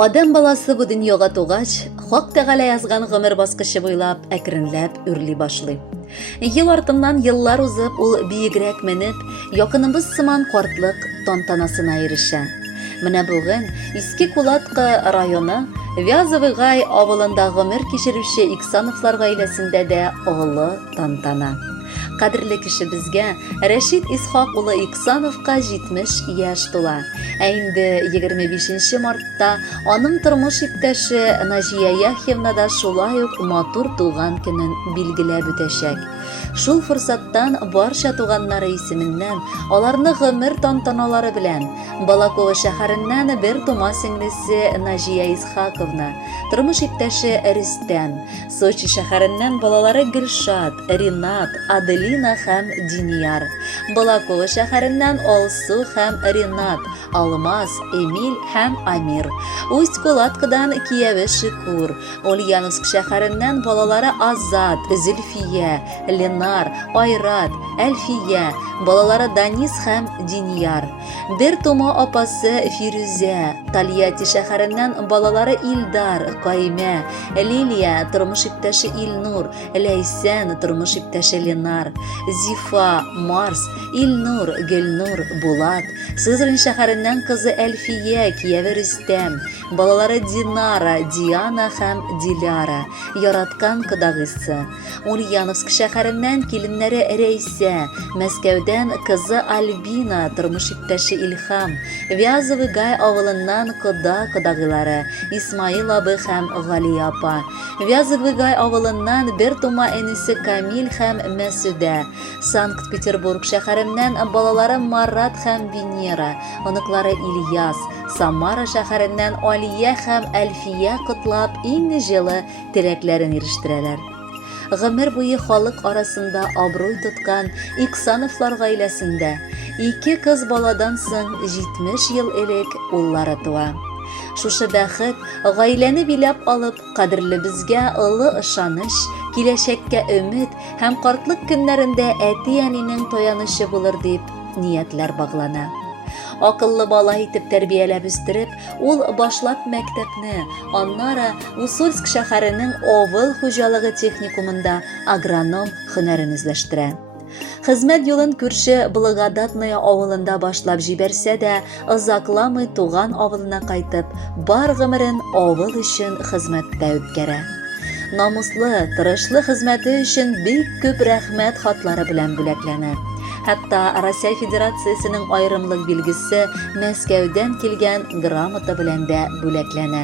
Адам баласы бу дөньяга тугач, Хак Тәгалә язган гомер баскычы буйлап әкренләп үрли башлый. Ел артыннан еллар узып, ул биегрәк менеп, якыныбыз сыман картлык тантанасына ирешә. Менә бүген Иске Кулатка районы Вязовый Гай авылында гомер кичерүче Иксановлар гаиләсендә дә олы тантана. Кадерле кешебезгә Рәшит Исхак улы Иксановка 70 яшь тула. Ә инде 25 мартта аның тормыш иптәше Наҗия Яхьевна да шулай ук матур туган көнен билгеләп үтәчәк. Шул форсаттан барча туганнары исеменнән, аларны гомер тантаналары белән, Балакова шәһәреннән бер тума сеңлесе Наҗия Исхаковна, тормыш иптәше Рөстәм, Сочи шәһәреннән балалары Гөлшат, Ринат, Аделина һәм Динияр, Балакова шәһәреннән Алсу һәм Ринат, Алмаз, Эмиль һәм Амир, Усть-Кулаткадан кияве Шикур, Ульяновск шәһәреннән балалары Азат, Зөлфия, Ленар, Айрат, Әлфия, балалары Данис һәм Динияр. Бер тума апасы Фирүзә, Тольятти шәһәреннән балалары Илдар, Каймә, Лилия, тормыш иптәше Илнур, Ләйсән, тормыш иптәше Ленар, Зифа, Марс, Илнур, Гөлнур, Булат, Сызрань шәһәреннән кызы Әлфия, кияве Рөстәм, балалары Динара, Диана һәм Диляра, яраткан кодагысы. Ульяновск шәһәреннән киленнәре Рәйсә, Мәскәүдән кызы Альбина, тормыш иптәше Илхам, Вязовый Гай авылыннан кодагылары Исмаил абый һәм Гали апа, Вязовый Гай авылыннан бер тума әнисе Камил һәм Мәсүдә, Санкт-Петербург шәһәреннән балалары Марат һәм Венера, оныклары Ильяс, Самара шәһәреннән Алия һәм Әлфия котлап иң җылы теләкләрен ирештерәләр. Гомер буе халык арасында абруй тоткан Иксановлар гаиләсендә 2 кыз баладан соң 70 ел элек уллары туа. Шушы бәхет гаиләне биләп алып, кадерле безгә олы ышаныч, киләчәккә өмет һәм картлык көннәрендә әти-әнинең таянышы булыр дип ниятләр баглана. Акыллы бала итеп тәрбияләп үстереп, ул башлап мәктәпне, аннары Усольск шәһәренең авыл хуҗалыгы техникумында агроном һөнәрен үзләштерә. Хезмәт юлын күрше Благодатная авылында башлап җибәрсә дә, озакламый туган авылына кайтып, бар гомерен авыл өчен хезмәттә үткәрә. Намуслы, тырышлы хезмәте өчен бик күп рәхмәт хатлары белән бүләкләнә. Хәтта Россия Федерациясының аерымлык билгесе Мәскәүдән килгән грамота белән дә бүләкләнә.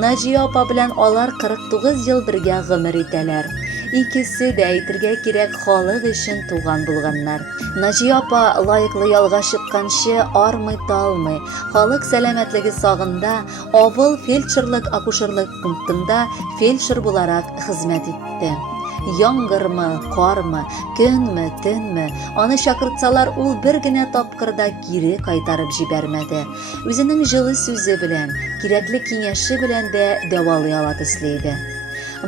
Наҗия апа белән алар 49 ел бергә гомер итәләр. Икесе дә әйтергә кирәк халык өчен туган булганнар. Наҗия апа лаеклы ялга чыкканчы армый-талмый, халык сәламәтлеге сагында авыл фельдшерлык-акушерлык пунктында фельдшер буларак хезмәт итте. Яңгырмы, кармы, көнмө, төнмө, аны чакыртсалар, ул бер генә тапкырда кире кайтарып җибәрмәде. Үзенең җылы сүзе белән, кирәкле киңәше белән дә дәвалый ала төсле иде.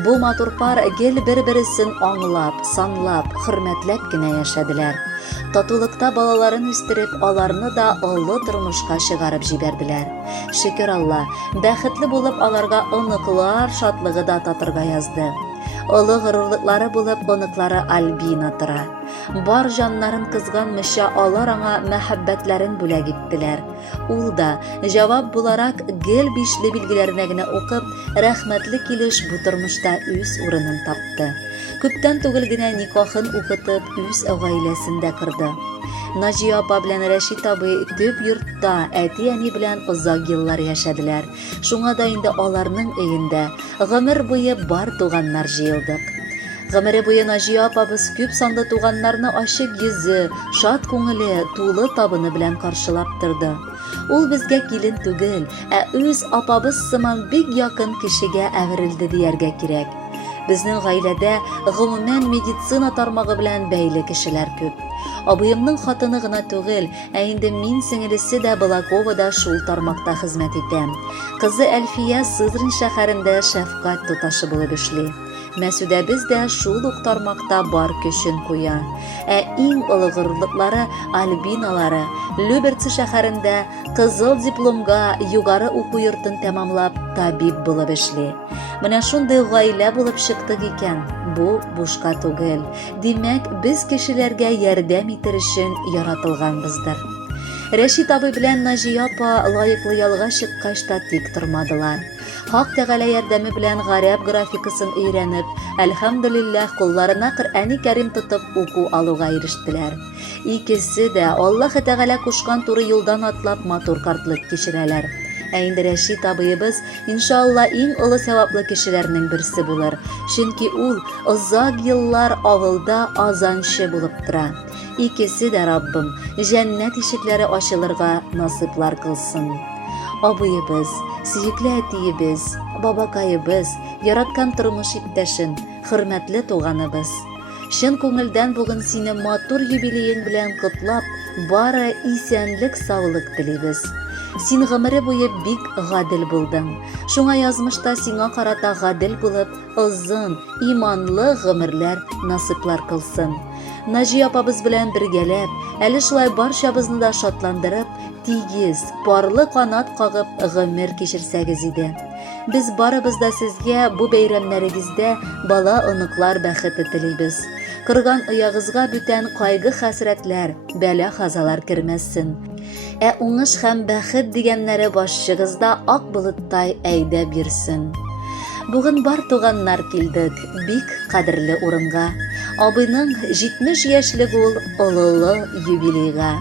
Бу матур пар гел бер-берсен аңлап, санлап, хөрмәтләп кенә яшәделәр. Татулыкта балаларын үстереп, аларны да олы тормышка чыгарып җибәрделәр. Шөкер Алла, бәхетле булып аларга оныклар шатлыгы да татырга язды. Олы горурлыклары булып оныклары Альбина тора. Бар җаннарын кызганмыйча алар аңа мәхәббәтләрен бүләк иттеләр. Ул да җавап буларак гел бишле билгеләренә генә укып, рәхмәтле килеш бу тормышта үз урынын тапты. Күптән түгел генә никахын укытып, үз гаиләсендә кырды. Наҗия апа белән Рәшит абый төп йортта әти-әни белән озак еллар яшәделәр. Шуңа да инде аларның өендә гомер буе бар туганнар җыелдык. Гомере буе Наҗия апабыз күп санлы туганнарны ачык йөзе, шат күңеле, тулы табыны белән каршылап торды. Ул безгә килен түгел, ә үз апабыз сыман бик якын кешегә әверелде дияргә кирәк. Безнең гаиләдә гомумән медицина тармагы белән бәйле кешеләр күп. Абыемның хатыны гына түгел, ә инде мин сеңелесе дә Балаковада шул тармакта хезмәт итәм. Кызы Әлфия Сызрань шәһәрендә шәфкать туташы булып эшли. Мәсүдәбез дә шул ук тармакта бар көчен куя. Иң ылыгырлыклары Альбиналары Люберцы шәһәрендә кызыл дипломга югары уку йортын тәмамлап табиб булып эшли. Менә шундый гаилә булып чыктык икән. Бу бушка түгел. Димәк, без кешеләргә ярдәм итер өчен яратылганбыздыр. Рәшит абый белән Наҗия апа лаеклы ялга чыккач та тик тормадылар. Хак Тәгалә ярдәме белән гарәп графикасын өйрәнеп, әлхәмдүлилләһ, кулларына Коръәни Кәрим тотып уку алуга ирештеләр. Икесе дә Аллаһ Тәгалә кушкан туры юлдан атлап матур картлык кичерәләр. Инде Рәшит абыебыз, иншалла, иң олы саваплы кешеләрнең берсе булыр. Чөнки ул озак еллар авылда азанчы булып тора. Икесе дә Раббым җәннәт ишекләре ачылырга насыйплар кылсын. Абыебыз, сөекле әтиебез, бабакайыбыз, яраткан тормыш иптәшем, хөрмәтле туганыбыз. Чын күңелдән бүген сине матур юбилеең белән котлап, бары исәнлек, саулык телибез. Син гомере буе бик гадел булдың. Шуңа язмышта сиңа карата гадел булып, озын, иманлы гомерләр насыйплар кылсын. Наҗия апабыз белән бергәләп, әле шулай барчабызны да шатландырып, тигез, парлы канат кагып гомер кичерсәгез иде. Без барыбыз да сезгә бу бәйрәмнәрегездә бала оныклар бәхете телибез. Кырган оягызга бүтән кайгы хәсрәтләр, бәла-хазалар кермәсен. Уңыш һәм бәхет дигәннәре башчыгызда ак болыттай әйдәп йөрсен. Бүген бар туганнар килдек, бик кадерле урынга. Абыйның 70 яшьлек ул олылы юбилейга.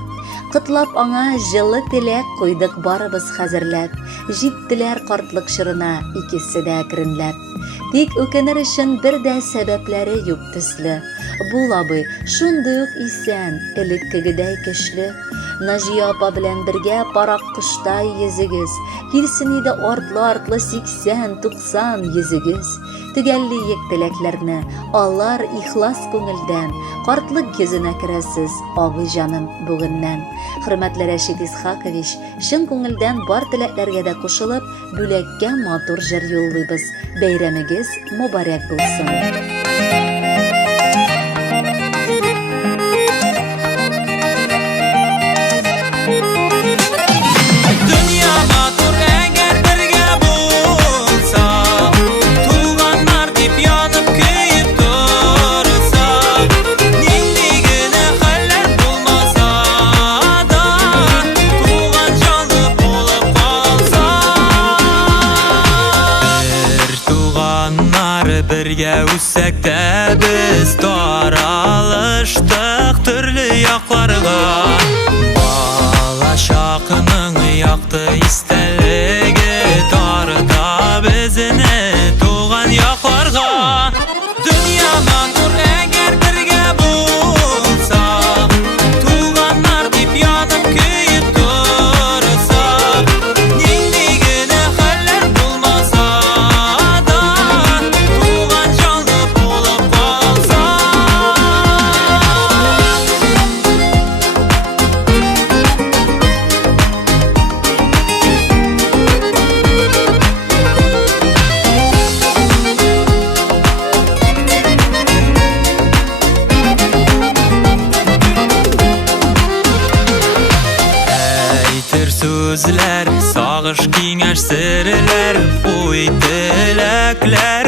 Котлап аңа җылы теләк куйдык барыбыз хәзерләп. Җиттеләр картлык чорына икесе дә әкренләп. Тик үкенер өчен бер дә сәбәпләре юк төсле. Бул абый шундый ук исән, элеккегедәй көчле. Наҗия апа белән бергә парак кыштай йөзегез. Килсен иде артлы 80-90 йөзегез. Төгәллиек теләкләрне, алар ихлас күңелдән, картлык йөзенә керәсез, абый җаным, бүгеннән. Хөрмәтле Рәшит Исхакович, чын күңелдән бар теләкләргә дә кушылып, бүләккә матур җыр юллыйбыз. Бәйрәмегез мөбарәк булсын. Birgə üssək də biz taralışdıq türlü yaxlarga. Bala şaqının yaxdı istəligi tarda bizini tuğan yaxlarga. Dünya matur əgər birgə bulsa, tuğanlar dip yanıb köyüb dursa, nindigini xəller bulmasa da tuğan canlı bulub qalsa. Әйтер сүзләр, сагыш киңәш серләр, уй теләкләр